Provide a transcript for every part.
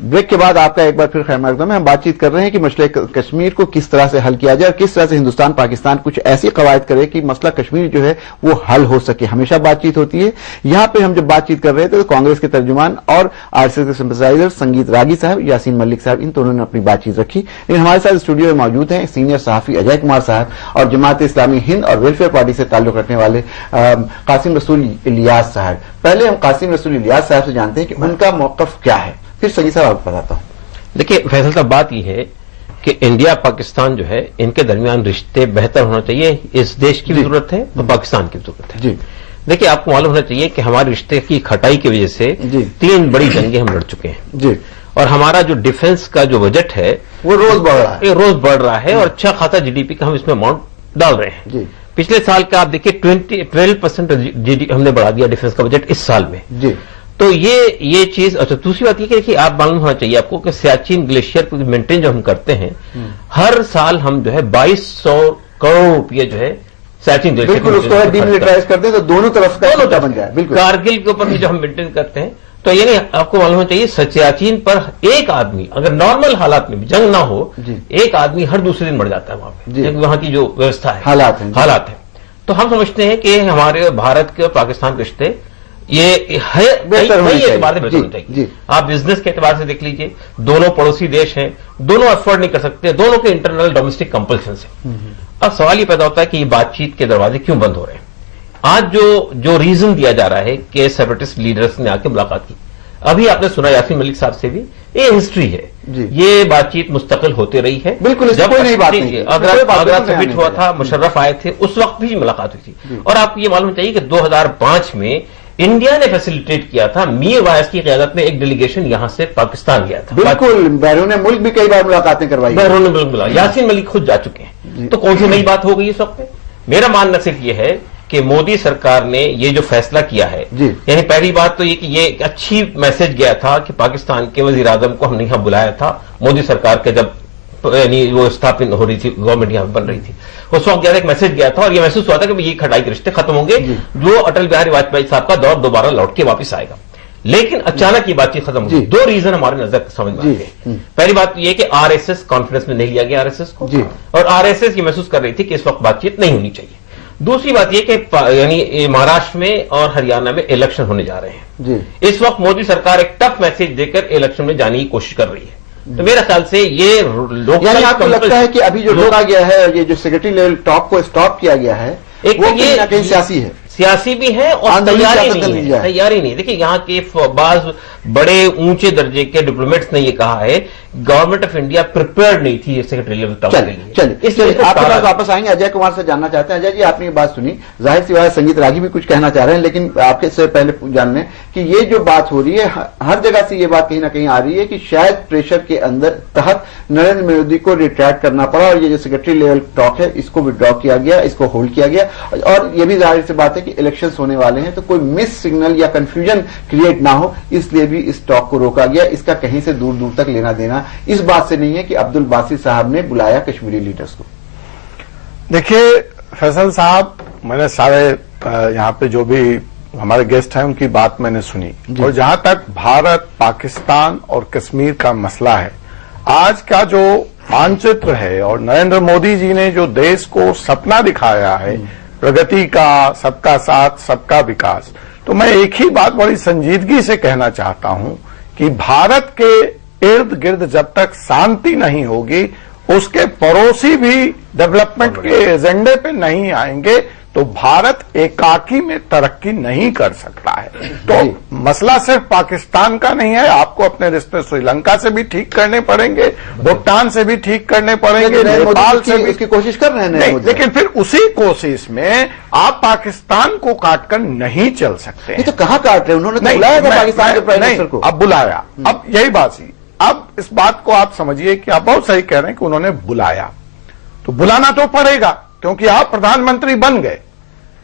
Break के बाद आपका एक बार फिर खैर मकदम है। हम बातचीत कर रहे हैं कि मसले कश्मीर को किस तरह से हल किया जाए और किस तरह से हिंदुस्तान पाकिस्तान कुछ ऐसी कवायद करे कि मसला कश्मीर जो है वो हल हो सके। हमेशा बातचीत होती है। यहां पे हम जब बातचीत कर रहे थे तो कांग्रेस के तर्जुमान और आरएसएस के सिंपथाइजर संगीत रागी साहब, यासीन मलिक साहब, इन दोनों ने अपनी बातचीत रखी। लेकिन हमारे साथ स्टूडियो में मौजूद हैं सीनियर सहाफी अजय कुमार साहब और जमात इस्लामी हिंद और वेलफेयर पार्टी से ताल्लुक रखने वाले कासिम रसूल इलियास साहब। पहले हम कासिम रसूल इलियास साहब से जानते हैं कि उनका मौकफ क्या है, फिर संगीत साहब आपको बताता हूं। देखिए फैसल साहब, बात यह है कि इंडिया पाकिस्तान जो है इनके दरमियान रिश्ते बेहतर होना चाहिए। इस देश की भी जरूरत है और पाकिस्तान की भी जरूरत है। देखिए आपको मालूम होना चाहिए कि हमारे रिश्ते की खटाई की वजह से 3 बड़ी जंगें हम लड़ चुके हैं जी। और हमारा जो डिफेंस का जो बजट है वो रोज बढ़ रहा है और अच्छा खासा जीडीपी का हम इसमें अमाउंट डाल रहे हैं जी। पिछले साल का आप देखिए 12% जीडीपी हमने बढ़ा दिया डिफेंस का बजट इस साल में जी। तो ये चीज। अच्छा, दूसरी बात ये कि देखिए आप मालूम होना चाहिए आपको कि सियाचिन ग्लेशियर को मेंटेन जो हम करते हैं हर साल हम जो है 2200 करोड़ रुपये जो है सियाचिन ग्लेशियर बिल्कुल उसको डिमिलिटराइज करते हैं तो दोनों तरफ का बन जाए। बिल्कुल कारगिल के ऊपर भी जो हम मेंटेन करते हैं तो ये नहीं आपको मालूम होना चाहिए सियाचिन पर एक आदमी अगर नॉर्मल हालात में भी जंग ना हो एक आदमी हर दूसरे दिन मर जाता है वहां पे, वहां की जो व्यवस्था है हालात है। तो हम समझते हैं कि हमारे भारत के और पाकिस्तान के रिश्ते ये है कई एतबार से बेहतर होना चाहिए। आप बिजनेस के एतबार से देख लीजिए, दोनों पड़ोसी देश हैं, दोनों अफोर्ड नहीं कर सकते, दोनों के इंटरनल डोमेस्टिक कंपल्शन है। अब सवाल ये पैदा होता है कि ये बातचीत के दरवाजे क्यों बंद हो रहे हैं। आज जो रीजन दिया जा रहा है कि सेपरेटिस्ट लीडर्स ने आके मुलाकात की, अभी आपने सुना यासीन मलिक साहब से भी, ये हिस्ट्री है, ये बातचीत मुस्तकिल होती रही है। बिल्कुल जब कोई नई बात नहीं, आगरा समिट हुआ था, मुशर्रफ आए थे, उस वक्त भी मुलाकात हुई थी। और आपको ये मालूम चाहिए कि 2005 में इंडिया ने फैसिलिटेट किया था, मीर वायस की क़यादत में एक डेलीगेशन यहां से पाकिस्तान गया था। बिल्कुल बैरून मुल्क भी कई बार मुलाकातें करवाई, बैरून मुल्क मिला, यासीन मलिक खुद जा चुके हैं। तो कौन सी नई बात हो गई इस वक्त में? मेरा मानना सिर्फ ये है कि मोदी सरकार ने ये जो फैसला किया है, यानी पहली बात तो ये कि ये एक अच्छी मैसेज गया था कि पाकिस्तान के वजीर आजम को हमने यहां बुलाया था मोदी सरकार के जब यानी वो स्थापित हो रही थी, गवर्नमेंट यहां बन रही थी, उस वक्त एक मैसेज गया था और ये महसूस हुआ था कि ये खटाई के रिश्ते खत्म होंगे, जो अटल बिहारी वाजपेयी साहब का दौर दोबारा लौट के वापस आएगा। लेकिन अचानक ये बातचीत खत्म हुई। 2 रीजन हमारे नजर समझ में आते हैं। पहली बात ये कि आरएसएस कॉन्फिडेंस में नहीं लिया गया आरएसएस को, और आरएसएस ये महसूस कर रही थी कि इस वक्त बातचीत नहीं होनी चाहिए। दूसरी बात यह कि यानी महाराष्ट्र में और हरियाणा में इलेक्शन होने जा रहे हैं। इस वक्त मोदी सरकार एक टफ मैसेज देकर इलेक्शन में जाने की कोशिश कर रही है। तो मेरा ख्याल से ये यानी आपको लगता है कि अभी जो रोका गया है, ये जो सेक्रेटरी लेवल टॉप को स्टॉप किया गया है, एक वो कहीं ना कहीं सियासी है, सियासी भी है और तैयारी नहीं। देखिए यहाँ के बाज बड़े ऊंचे दर्जे के डिप्लोमेट्स ने ये कहा है गवर्नमेंट ऑफ इंडिया प्रिपेयर्ड नहीं थी सेक्रेटरी लेवल टॉप के लिए। चलिए आपके पास वापस आएंगे। अजय कुमार से जानना चाहते हैं। अजय जी, आपने ये बात सुनी, जाहिर सी बात है संगीत रागी भी कुछ कहना चाह रहे हैं, लेकिन आपके से पहले जानने कि ये जो बात हो रही है हर जगह से ये बात कहीं ना कहीं आ रही है कि शायद प्रेशर के अंदर तहत नरेंद्र मोदी को रिट्रैक्ट करना पड़ा और ये जो सेक्रेटरी लेवल टॉक है इसको विड्रॉ किया गया, इसको होल्ड किया गया। और ये भी जाहिर सी बात है कि इलेक्शंस होने वाले हैं तो कोई मिस सिग्नल या कंफ्यूजन क्रिएट ना हो, इसलिए भी इस टॉक को रोका गया। इसका कहीं से दूर दूर तक लेना देना इस बात से नहीं है कि अब्दुल बासित साहब ने बुलाया कश्मीरी लीडर्स को। देखिए फैसल साहब, मैंने सारे यहाँ पे जो भी हमारे गेस्ट हैं उनकी बात मैंने सुनी, और जहां तक भारत पाकिस्तान और कश्मीर का मसला है, आज का जो मानचित्र है और नरेंद्र मोदी जी ने जो देश को सपना दिखाया है प्रगति का, सबका साथ सबका विकास, तो मैं एक ही बात बड़ी संजीदगी से कहना चाहता हूं कि भारत के इर्द गिर्द जब तक शांति नहीं होगी, उसके पड़ोसी भी डेवलपमेंट के एजेंडे पे नहीं आएंगे, तो भारत एकाकी में तरक्की नहीं कर सकता है। तो मसला सिर्फ पाकिस्तान का नहीं है, आपको अपने रिश्ते श्रीलंका से भी ठीक करने पड़ेंगे, भूटान से भी ठीक करने पड़ेंगे, नेपाल से भी इसकी कोशिश कर रहे हैं। लेकिन फिर उसी कोशिश में आप पाकिस्तान को काटकर नहीं चल सकते। ये तो कहां काट रहे हैं, उन्होंने तो बुलाया था पाकिस्तान के प्राइम मिनिस्टर को। अब बुलाया, अब यही बात थी। अब इस बात को आप समझिए कि आप बहुत सही कह रहे हैं कि उन्होंने बुलाया, तो बुलाना तो पड़ेगा क्योंकि आप प्रधानमंत्री बन गए,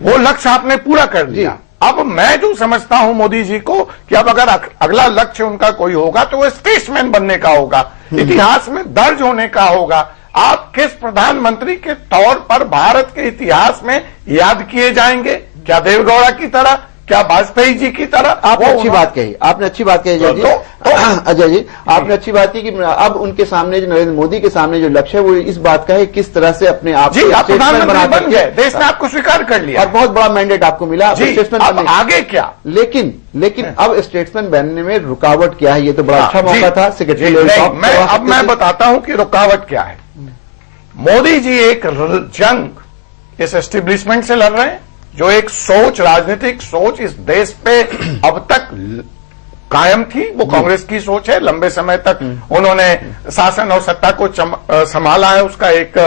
वो लक्ष्य आपने पूरा कर दिया। अब मैं जो समझता हूं मोदी जी को कि अब अगर अगला लक्ष्य उनका कोई होगा तो वो स्टेट्समैन बनने का होगा, इतिहास में दर्ज होने का होगा। आप किस प्रधानमंत्री के तौर पर भारत के इतिहास में याद किए जाएंगे? क्या देवगौड़ा की तरह, क्या वाजपेयी जी की तरह? आपने अच्छी बात कही, आपने अच्छी बात कही अजय जी। अजय जी, आपने अच्छी बात की कि अब उनके सामने जो नरेंद्र मोदी के सामने जो लक्ष्य है वो इस बात का है किस तरह से अपने आप जी, आप प्रधानमंत्री बन गए, देश ने आपको स्वीकार कर लिया और बहुत बड़ा मैंडेट आपको मिला स्टेट्समैन। अब आगे क्या? लेकिन अब स्टेट्समैन बनने में रुकावट क्या है? ये तो बड़ा अच्छा मौका था सेक्रेटरी। मैं बताता हूं कि रुकावट क्या है। मोदी जी एक जंग इस एस्टेब्लिशमेंट से लड़ रहे हैं, जो एक सोच, राजनीतिक सोच इस देश पे अब तक कायम थी, वो कांग्रेस की सोच है। लंबे समय तक उन्होंने शासन और सत्ता को संभाला है, उसका एक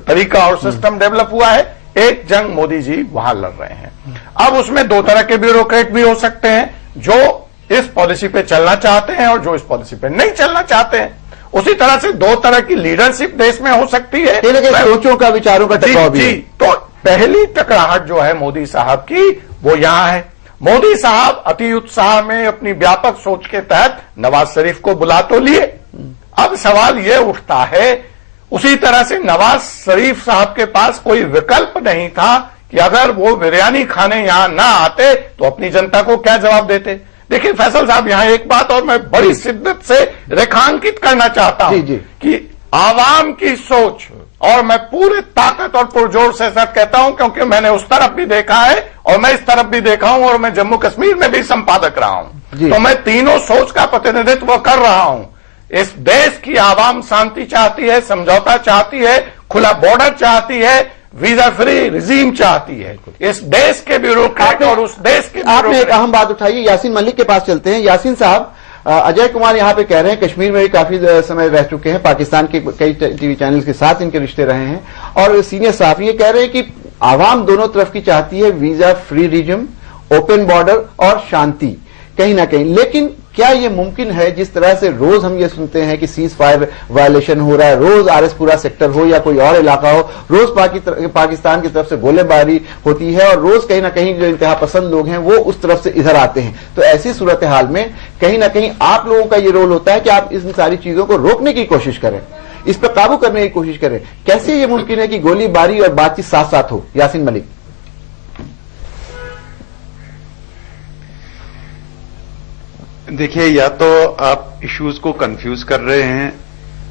तरीका और सिस्टम डेवलप हुआ है। एक जंग मोदी जी वहां लड़ रहे हैं। अब उसमें दो तरह के ब्यूरोक्रेट भी हो सकते हैं, जो इस पॉलिसी पे चलना चाहते हैं और जो इस पॉलिसी पे नहीं चलना चाहते हैं। उसी तरह से दो तरह की लीडरशिप देश में हो सकती है, सोचों का, विचारों का टकराव भी। तो पहली टकराहट जो है मोदी साहब की, वो यहां है। मोदी साहब अति उत्साह में अपनी व्यापक सोच के तहत नवाज शरीफ को बुला तो लिए। अब सवाल यह उठता है, उसी तरह से नवाज शरीफ साहब के पास कोई विकल्प नहीं था कि अगर वो बिरयानी खाने यहां ना आते तो अपनी जनता को क्या जवाब देते। देखिए फैसल साहब, यहां एक बात और मैं बड़ी शिद्दत से रेखांकित करना चाहता हूं कि आवाम की सोच, और मैं पूरे ताकत और पुरजोर से सर कहता हूं, क्योंकि मैंने उस तरफ भी देखा है और मैं इस तरफ भी देखा हूं, और मैं जम्मू कश्मीर में भी संपादक रहा हूं, तो मैं तीनों सोच का प्रतिनिधित्व कर रहा हूं। इस देश की आवाम शांति चाहती है, समझौता चाहती है, खुला बॉर्डर चाहती है, वीजा फ्री रिजीम चाहती है। इस देश के ब्यूरोक्रेट और उस देश के, आपने एक अहम बात उठाई। यासीन मलिक के पास चलते हैं। यासीन साहब, अजय कुमार यहाँ पे कह रहे हैं कश्मीर में भी काफी समय रह चुके हैं, पाकिस्तान के कई टीवी चैनल्स के साथ इनके रिश्ते रहे हैं, और सीनियर सहाफी ये कह रहे हैं कि आवाम दोनों तरफ की चाहती है visa free regime, open border और शांति कहीं ना कहीं। लेकिन क्या ये मुमकिन है, जिस तरह से रोज हम ये सुनते हैं कि सीज फायर वायलेशन हो रहा है, रोज आरएसपुरा सेक्टर हो या कोई और इलाका हो, रोज पाकिस्तान की तरफ से गोलीबारी होती है, और रोज कहीं ना कहीं जो इंतहा पसंद लोग हैं वो उस तरफ से इधर आते हैं। तो ऐसी सूरत हाल में कहीं ना कहीं आप लोगों का ये रोल होता है कि आप इन सारी चीजों को रोकने की कोशिश करें, इस पर काबू करने की कोशिश करें। कैसे ये मुमकिन है कि गोलीबारी और बातचीत साथ साथ हो? यासीन मलिक। देखिए, या तो आप इश्यूज को कंफ्यूज कर रहे हैं।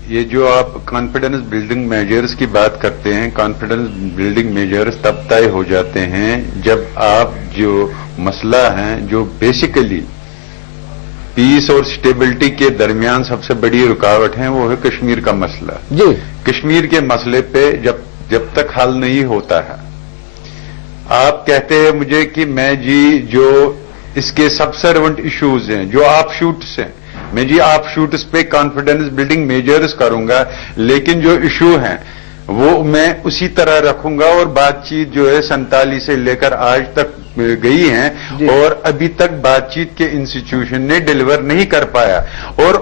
ये जो आप कॉन्फिडेंस बिल्डिंग मेजर्स की बात करते हैं, कॉन्फिडेंस बिल्डिंग मेजर्स तब तय हो जाते हैं जब आप जो मसला है, जो बेसिकली पीस और स्टेबिलिटी के दरमियान सबसे बड़ी रुकावट है, वो है कश्मीर का मसला। जी, कश्मीर के मसले पे जब तक हल नहीं होता है, आप कहते हैं मुझे कि मैं जी जो इसके सबसर्वेंट इश्यूज हैं, जो ऑफशूट्स हैं, मैं जी ऑफशूट्स पे कॉन्फिडेंस बिल्डिंग मेजर्स करूंगा, लेकिन जो इश्यू हैं वो मैं उसी तरह रखूंगा। और बातचीत जो है 47 से लेकर आज तक गई है और अभी तक बातचीत के इंस्टीट्यूशन ने डिलीवर नहीं कर पाया, और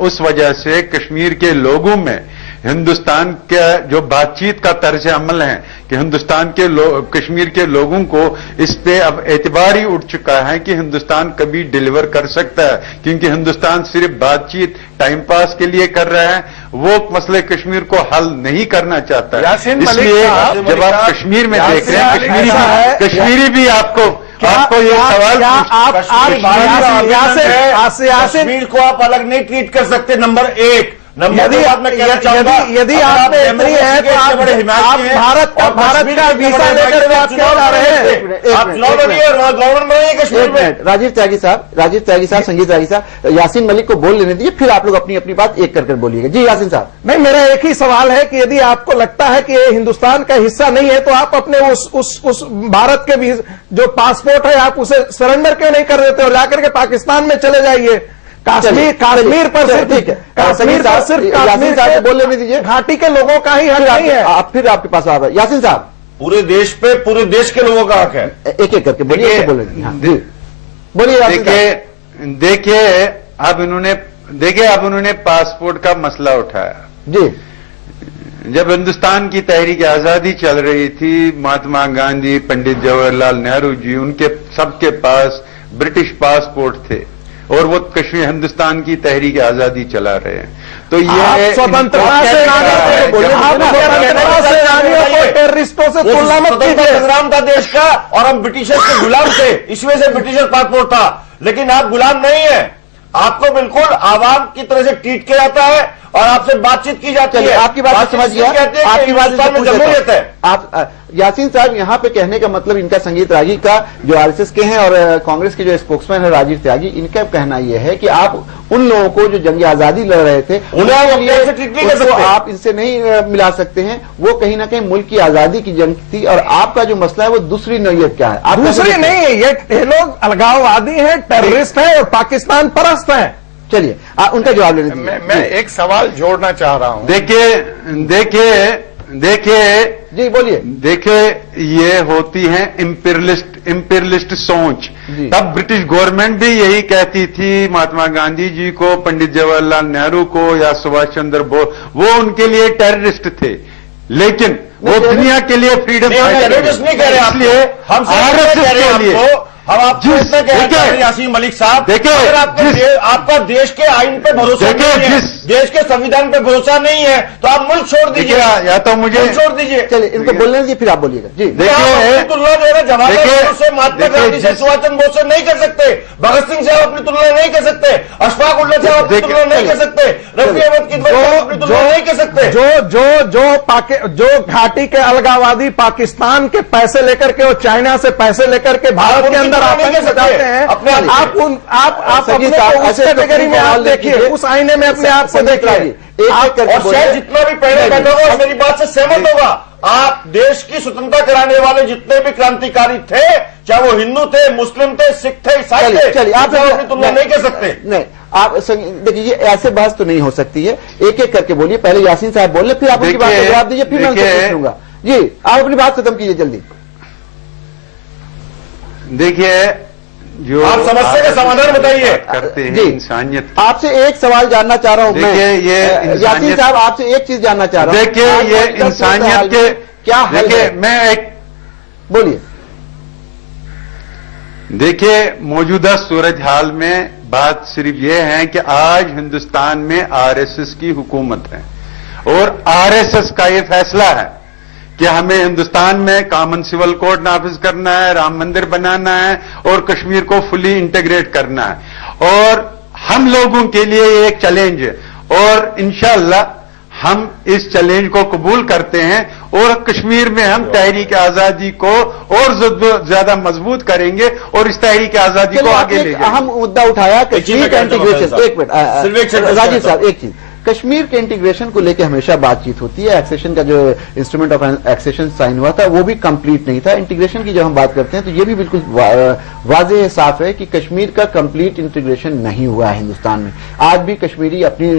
उस वजह से कश्मीर के लोगों में हिंदुस्तान का जो बातचीत का तर्ज अमल है कि हिंदुस्तान के कश्मीर के लोगों को इस पे अब एतबार ही उठ चुका है कि हिंदुस्तान कभी डिलीवर कर सकता है, क्योंकि हिंदुस्तान सिर्फ बातचीत टाइम पास के लिए कर रहा है, वो मसले कश्मीर को हल नहीं करना चाहता है। इसलिए जब आप कश्मीर में देख रहे हैं, कश्मीरी भी आपको ये सवाल, कश्मीर को आप अलग नहीं ट्रीट कर सकते। नंबर एक, यदि आपने इतनी है तो आप भारत का वीजा लेकर आप क्या जा रहे हैं? आप चुनाव लड़िए और गवर्नर बनिए कश्मीर में। राजीव त्यागी साहब, संगीत त्यागी साहब, यासीन मलिक को बोल लेने दीजिए, फिर आप लोग अपनी अपनी बात एक कर बोलिएगा। जी यासीन साहब। नहीं, मेरा एक ही सवाल है कि यदि आपको लगता है कि ये हिंदुस्तान का हिस्सा नहीं है, तो आप अपने उस भारत के भी जो पासपोर्ट है आप उसे सरेंडर क्यों नहीं कर देते और जाकर के पाकिस्तान में चले जाइए? कश्मीर पर सिर्फ यासीन साहब बोल लेने दीजिए, घाटी के लोगों का ही हक नहीं है। फिर आपके पास आ रहा है यासीन साहब। पूरे देश पे, पूरे देश के लोगों का हक है। एक एक करके बोलिए, बोलिए। देखिए अब उन्होंने पासपोर्ट का मसला उठाया। जी, जब हिंदुस्तान की तहरीक आजादी चल रही थी, महात्मा गांधी, पंडित जवाहरलाल नेहरू जी, उनके सबके पास ब्रिटिश पासपोर्ट थे। और वो कश्मीर हिंदुस्तान की तहरीक आजादी चला रहे हैं। तो आप ये स्वतंत्रता सेनानियों को टेररिस्टों से तुलना मत स्वतंत्र कीजिए। संग्राम था देश का और हम ब्रिटिशर्स के गुलाम थे, इसमें से ब्रिटिशर पासपोर्ट था, लेकिन आप गुलाम नहीं है। आपको बिल्कुल आवाम की तरह से ट्रीट किया जाता है और आपसे बातचीत की जाती है। आपकी बात समझ गया, आपकी बात में जमहूरियत है। आप यासीन साहब, यहाँ पे कहने का मतलब इनका संगीत रागी का जो आरएसएस के हैं और कांग्रेस के जो स्पोक्समैन है राजीव त्यागी, इनका कहना यह है कि आप उन लोगों को जो जंग आजादी लड़ रहे थे उनको आप इनसे नहीं मिला सकते हैं। वो कहीं ना कहीं मुल्क की आजादी की जंग थी और आपका जो मसला है वो दूसरी नौयत क्या है? आप दूसरी नहीं है, ये लोग अलगाववादी हैं, टेररिस्ट हैं और पाकिस्तान परस्त हैं। चलिए उनका जवाब लेने दीजिए। मैं एक सवाल जोड़ना चाह रहा हूं। देखिए जी बोलिए। देखिए, ये होती है इंपीरियलिस्ट सोच। तब ब्रिटिश गवर्नमेंट भी यही कहती थी महात्मा गांधी जी को, पंडित जवाहरलाल नेहरू को या सुभाष चंद्र बोस, वो उनके लिए टेररिस्ट थे, लेकिन वो दुनिया के लिए फ्रीडम टेररिस्ट नहीं कह रहे, इसलिए हम आरएसएस के लिए हम आपको इतना कह रहे हैं यासीन मलिक साहब, देखिए, अगर आपका देश के आइन पे भरोसा नहीं है, देश के संविधान पे भरोसा नहीं है, तो आप मुल्क छोड़ दीजिए। या तो मुझे छोड़ दीजिए। चलिए इनको बोलने दीजिए, फिर आप बोलिएगा। जी देखिए, तुलना जो है जवाहरलाल नेहरू से, महात्मा गांधी से, सुभाष चंद्र बोस से नहीं कर सकते, भगत सिंह से अपनी तुलना नहीं कर सकते, अशफाक उल्ला से अपनी तुलना नहीं कर सकते, रफी अहमद की अपनी तुलना नहीं कर सकते। जो घाटी के अलगाववादी पाकिस्तान के पैसे लेकर के और चाइना से पैसे लेकर के भारत के अंदर आतंक सजाते हैं, आप अपने को उस कैटेगरी में आप देखिए, उस आईने में अपने आप को देखिए। और शायद जितना भी पहले बैठा होगा मेरी बात से सहमत होगा, आप देश की स्वतंत्रता कराने वाले जितने भी क्रांतिकारी थे, चाहे वो हिंदू थे, मुस्लिम थे, सिख थे, ईसाई थे, चलिए आप अपनी तुलना नहीं कर सकते। नहीं, आप देखिए ये ऐसे बहस तो नहीं हो सकती है। एक एक करके बोलिए, पहले यासीन साहब बोल ले, फिर आप उनकी बात का जवाब दीजिए, फिर मैं उनसे पूछ लूंगा। जी आप अपनी बात खत्म कीजिए जल्दी। देखिए, जो आप समस्या का समाधान बताइए। करते हैं जी इंसानियत। आपसे एक सवाल जानना चाह रहा हूं मैं। देखिए, ये यासीन साहब आपसे एक चीज जानना चाह रहा हूं। देखिए, ये इंसानियत के क्या हल देखिए, है? मैं एक बोलिए। देखिए, मौजूदा सूरज हाल में बात सिर्फ ये है कि आज हिंदुस्तान में आरएसएस की हुकूमत है और आरएसएस का ये फैसला है कि हमें हिंदुस्तान में कॉमन सिविल कोड नाफिज करना है, राम मंदिर बनाना है और कश्मीर को फुली इंटीग्रेट करना है। और हम लोगों के लिए ये एक चैलेंज है और इंशाअल्लाह हम इस चैलेंज को कबूल करते हैं और कश्मीर में हम तहरीक आजादी को और ज्यादा मजबूत करेंगे और इस तहरीक आजादी को आगे ले जाएंगे। अहम मुद्दा उठाया कश्मीर का इंटीग्रेशन। एक मिनट राजीव साहब, एक चीज, कश्मीर के इंटीग्रेशन को लेकर हमेशा बातचीत होती है। एक्सेशन का जो इंस्ट्रूमेंट ऑफ एक्सेशन साइन हुआ था वो भी कंप्लीट नहीं था। इंटीग्रेशन की जब हम बात करते हैं तो ये भी बिल्कुल वाज़ेह साफ है कि कश्मीर का कंप्लीट इंटीग्रेशन नहीं हुआ है हिंदुस्तान में। आज भी कश्मीरी अपनी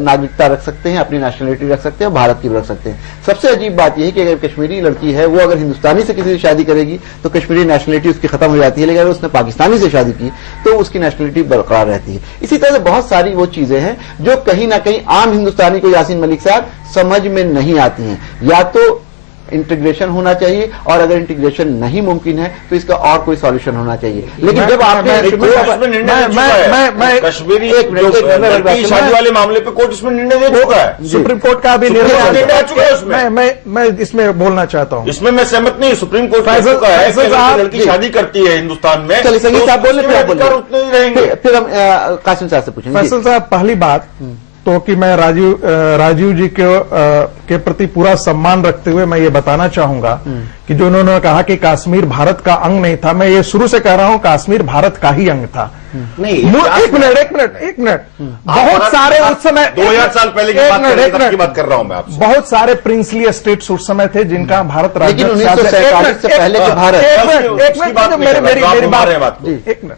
नागरिकता रख सकते हैं, अपनी नेशनलिटी रख सकते हैं, भारत की भी रख सकते हैं। सबसे अजीब बात यह है कि अगर कश्मीरी लड़की है वो अगर हिंदुस्तानी से किसी से शादी करेगी तो कश्मीरी नेशनलिटी उसकी खत्म हो जाती है, लेकिन अगर उसने पाकिस्तानी से शादी की तो उसकी नेशनलिटी बरकरार रहती है। इसी तरह से बहुत सारी वो चीजें हैं जो कहीं ना कहीं आम हिंदुस्तानी को यासीन मलिक साहब समझ में नहीं आती हैं। या तो इंटीग्रेशन होना चाहिए और अगर इंटीग्रेशन नहीं मुमकिन है तो इसका और कोई सॉल्यूशन होना चाहिए। लेकिन जब आपने कश्मीरी शादी वाले मामले पे कोर्ट इसमें निर्णय दे चुका है, सुप्रीम कोर्ट का भी निर्णय आ चुका है उसमें। मैं इसमें बोलना चाहता हूँ, इसमें मैं सहमत नहीं। सुप्रीम कोर्ट कह चुका है कि लड़की शादी करती है हिंदुस्तान में, चलिए संगीत साहब बोल रहे, उतने ही रहेंगे। फिर हम कासिम साहब से पूछेंगे। फैसल साहब, पहली बात तो कि मैं राजीव जी के प्रति पूरा सम्मान रखते हुए मैं ये बताना चाहूंगा कि जो उन्होंने कहा कि कश्मीर भारत का अंग नहीं था, मैं ये शुरू से कह रहा हूं कश्मीर भारत का ही अंग था। नहीं, एक मिनट बहुत सारे उस समय 2000 साल पहले की बात कर रहा हूं मैं आपसे। बहुत सारे प्रिंसली स्टेट्स उस समय थे जिनका भारत राज्य, लेकिन 1947 से पहले के भारत, मेरी बात, एक मिनट,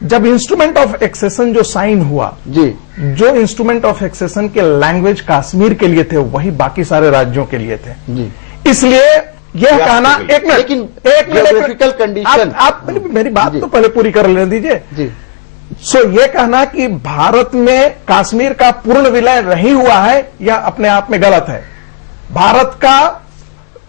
जब इंस्ट्रूमेंट ऑफ एक्सेशन जो साइन हुआ जी, जो इंस्ट्रूमेंट ऑफ एक्सेशन के लैंग्वेज कश्मीर के लिए थे वही बाकी सारे राज्यों के लिए थे जी। इसलिए यह कहना, एक मिनट, लेकिन एक कंडीशन, आप मेरी बात तो पहले पूरी कर लेने दीजिए जी। सो ये कहना कि भारत में कश्मीर का पूर्ण विलय नहीं हुआ है यह अपने आप में गलत है। भारत का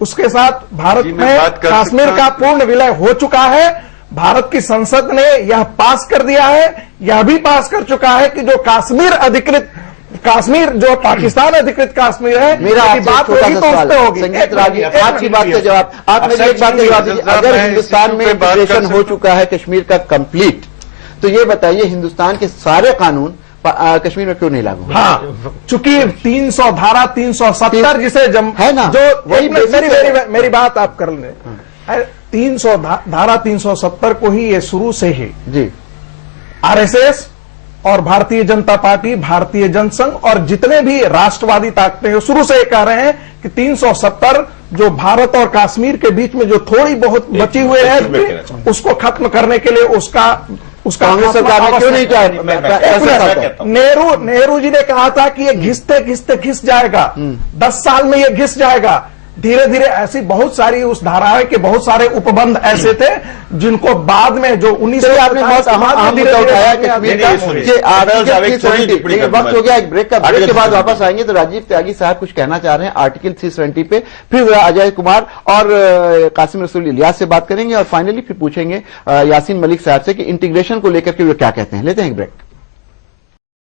उसके साथ भारत में कश्मीर का पूर्ण विलय हो चुका है। भारत की संसद ने यह पास कर दिया है, यह भी पास कर चुका है कि जो कश्मीर जो पाकिस्तान अधिकृत कश्मीर है, मेरा यदि आपसे बात छोटा होगी सा तो उस सवाल पे होगी। संगीत राजी, आपकी बात का जवाब आप मुझे एक बात का जवाब दीजिए। अगर हिंदुस्तान में इंटीग्रेशन हो चुका है कश्मीर का कंप्लीट, तो ये बताइए हिंदुस्तान के सारे कानून कश्मीर में क्यों नहीं लागू होंगे? हाँ, चूंकि 300 धारा 370 जिसे है ना, जो वही मेरी बात आप कर लें। 300 धारा 370 को ही ये शुरू से ही जी आरएसएस और भारतीय जनता पार्टी, भारतीय जनसंघ और जितने भी राष्ट्रवादी ताकतें हैं शुरू से ये कह रहे हैं कि 370 जो भारत और कश्मीर के बीच में जो थोड़ी बहुत बची हुई है उसको खत्म करने के लिए उसका कांग्रेस सरकार ने क्यों नहीं चाहा? नेहरू जी ने कहा था कि ये घिसते घिस जाएगा, 10 साल में ये घिस जाएगा। धीरे धीरे ऐसी बहुत सारी उस धाराएं के बहुत सारे उपबंध ऐसे थे जिनको बाद में जो 19 आपने बहुत अहम मुद्दा उठाया कश्मीर का, आर्टिकल 370 वक्त हो गया एक ब्रेक का। ब्रेक के बाद वापस आएंगे तो राजीव त्यागी साहब कुछ कहना चाह रहे हैं आर्टिकल 370 पे, फिर अजय कुमार और कासिम रसूल इलियास से बात करेंगे और फाइनली फिर पूछेंगे यासीन मलिक साहब से कि इंटीग्रेशन को लेकर के वो क्या कहते हैं। लेते हैं एक ब्रेक।